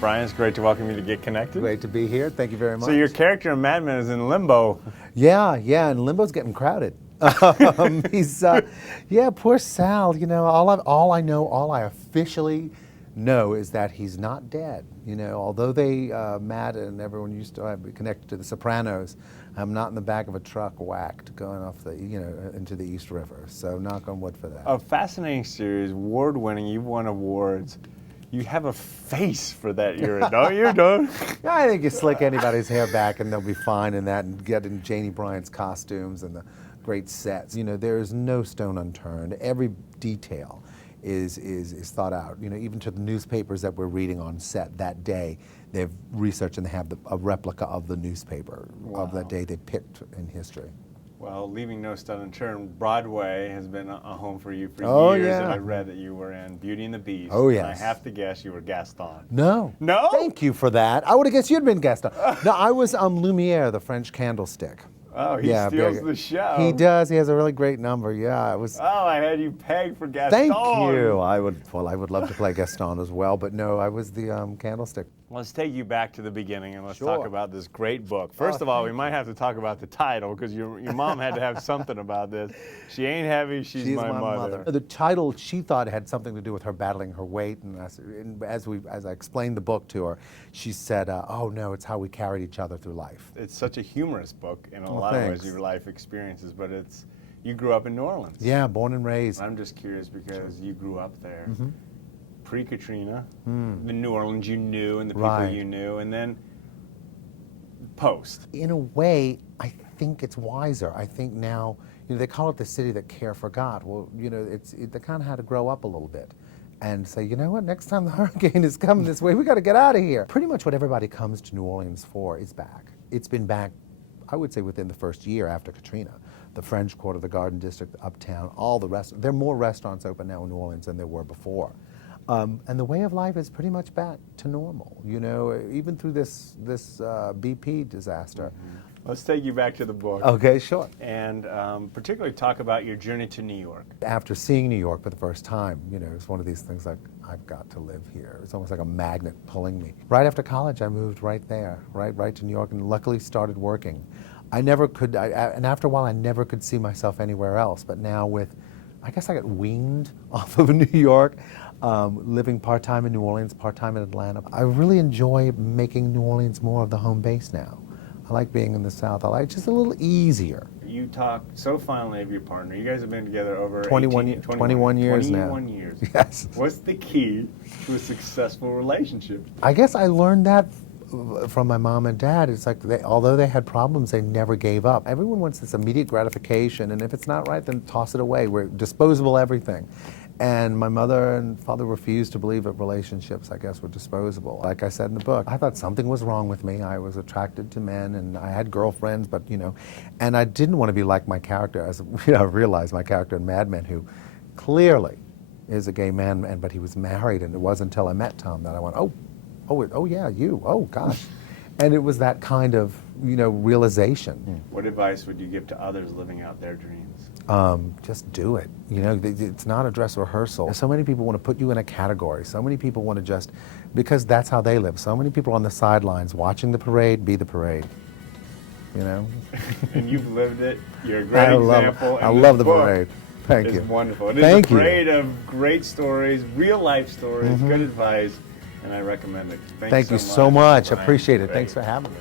Bryan, it's great to welcome you to Get Connected. Great to be here. Thank you very much. So your character in Mad Men is in limbo. Yeah, and limbo's getting crowded. Poor Sal. You know, all I officially know is that he's not dead. You know, although Matt and everyone used to be connected to the Sopranos, I'm not in the back of a truck whacked going off into the East River. So knock on wood for that. A fascinating series, award-winning. You've won awards. You have a face for that era, don't you? Yeah, I think you slick anybody's hair back and they'll be fine in that, and get in Janie Bryant's costumes and the great sets. You know, there is no stone unturned. Every detail is thought out. You know, even to the newspapers that we're reading on set that day, they've researched and they have a replica of the newspaper of that day they picked in history. Well, leaving no stone unturned, Broadway has been a home for you for years, yeah. and I read that you were in Beauty and the Beast. Oh, yes. And I have to guess you were Gaston. No. No? Thank you for that. I would have guessed you'd been Gaston. No, I was Lumiere, the French candlestick. Oh, he steals the show. He does. He has a really great number. Yeah, it was. Oh, I had you pegged for Gaston. Thank you. I would love to play Gaston as well, but no, I was the candlestick. Let's take you back to the beginning and let's Sure. talk about this great book. First of all, we might have to talk about the title because your mom had to have something about this. She ain't heavy, she's my mother. The title, she thought it had something to do with her battling her weight, and as I explained the book to her, she said, "Oh no, it's how we carried each other through life." It's such a humorous book in a lot of ways, your life experiences, but you grew up in New Orleans. Yeah, born and raised. I'm just curious because you grew up there. Pre-Katrina, the New Orleans you knew and the people you knew, and then post. In a way, I think it's wiser. I think now, you know, they call it the city that care forgot. Well, you know, they kind of had to grow up a little bit and say, you know what, next time the hurricane is coming this way, we got to get out of here. Pretty much what everybody comes to New Orleans for is back. It's been back, I would say, within the first year after Katrina. The French Quarter, the Garden District, Uptown, all the rest. There are more restaurants open now in New Orleans than there were before. And the way of life is pretty much back to normal, you know, even through this BP disaster. Let's take you back to the book. Okay, sure. And particularly talk about your journey to New York. After seeing New York for the first time, you know, it's one of these things like, I've got to live here. It's almost like a magnet pulling me. Right after college, I moved right there, right to New York, and luckily started working. I never could, and after a while, I never could see myself anywhere else. But now I guess I got weaned off of New York. Living part-time in New Orleans, part-time in Atlanta. I really enjoy making New Orleans more of the home base now. I like being in the South. I like it just a little easier. You talk so fondly of your partner. You guys have been together over 21 years now. 21 years. Yes. What's the key to a successful relationship? I guess I learned that from my mom and dad. It's like, although they had problems, they never gave up. Everyone wants this immediate gratification, and if it's not right, then toss it away. We're disposable everything. And my mother and father refused to believe that relationships, I guess, were disposable. Like I said in the book, I thought something was wrong with me. I was attracted to men, and I had girlfriends, but, you know, and I didn't want to be like my character, as you know, I realized my character in Mad Men, who clearly is a gay man, but he was married, and it wasn't until I met Tom that I went, oh yeah, you, oh gosh. And it was that kind of, you know, realization. What advice would you give to others living out their dreams? Just do it. You know, it's not a dress rehearsal. So many people want to put you in a category. So many people want to because that's how they live. So many people on the sidelines watching the parade, be the parade. You know? And you've lived it. You're a great example. I love the parade. Thank you. It's wonderful. It is a parade of great stories, real life stories, good advice, and I recommend it. Thank you so much. I appreciate it. Thanks for having me.